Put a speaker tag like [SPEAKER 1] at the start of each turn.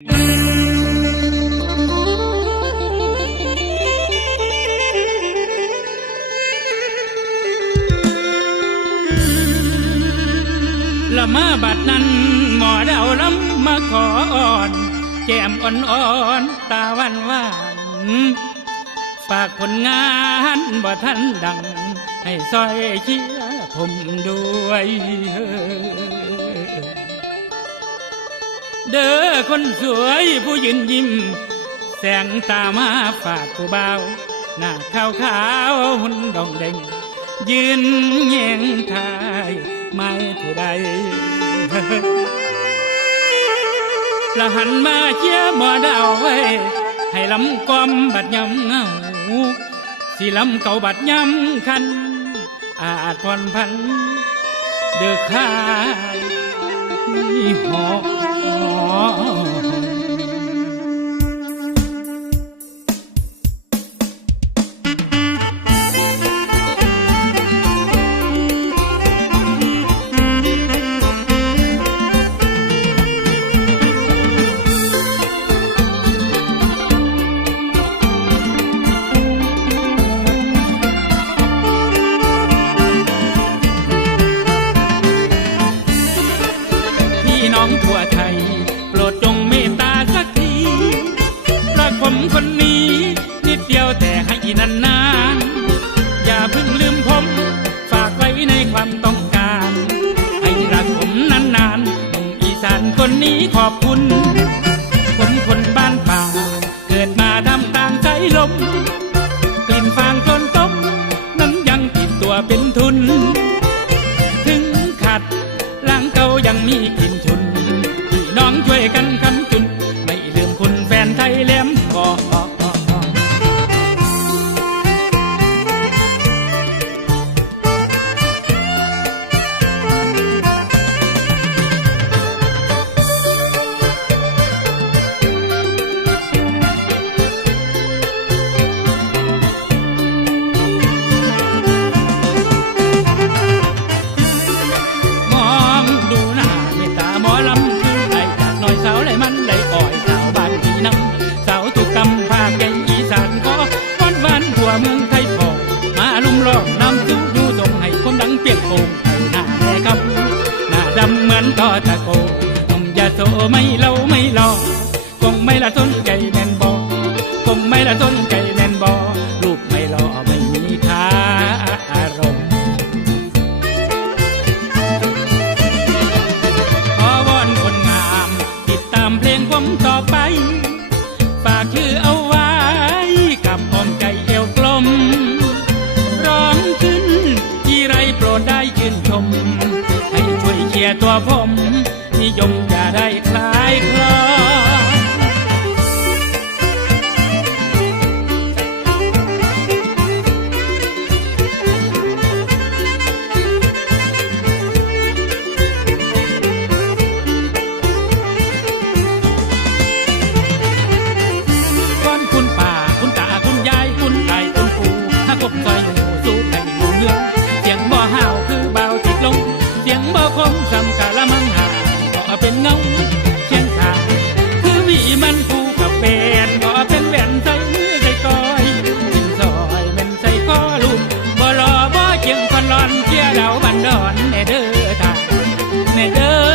[SPEAKER 1] ละมาบัดนั้น หมอดาวลำมาขออ่อน แก้มอ่อนอ่อนๆตาหวานหวานฝากผลงานบ่ทันดัง ให้ซอยเชียร์ผมด้วย เด้อ คนสวยผู้ยืนยิ้ม แสงตามาฝากผู้เบาหน้าขาวขาวหุ่นดองเด่งยืนแยงทายไม่ผู้ใดละหันมาเชียร์หมอดาวไว้ให้ลำกอมบัดยำเงาสิลำเก่าบัดยำคัน อาจผ่อนพัน เดือขายหอก ทั่วไทย โปรดจงเมตตาสักทีรักผมคนนี้ นิดเดียวแต่ให้นานนานๆอย่าเพิ่งลืมผม ฝากไว้ในความต้องการ ให้รักผมนานนานๆหนุ่มอีสานคนนี้ขอบคุณ นำสาวตุกกำภาคแก่งอีสานก็วันวันหัวเมืองไทยพอมาลุมล้อมนำจูดูส่งให้คนดังเปียกโป่งหน้าแม่คำหน้าดำเหมือนต่อตะโกหนุ่มยาโสไม่เล่าไม่หลอกคงไม่ละสนใจแม่นบอกคงไม่ละสนใจ ตัวผมนิยมใจ ดอนแน่เด้อตาแน่เด้อ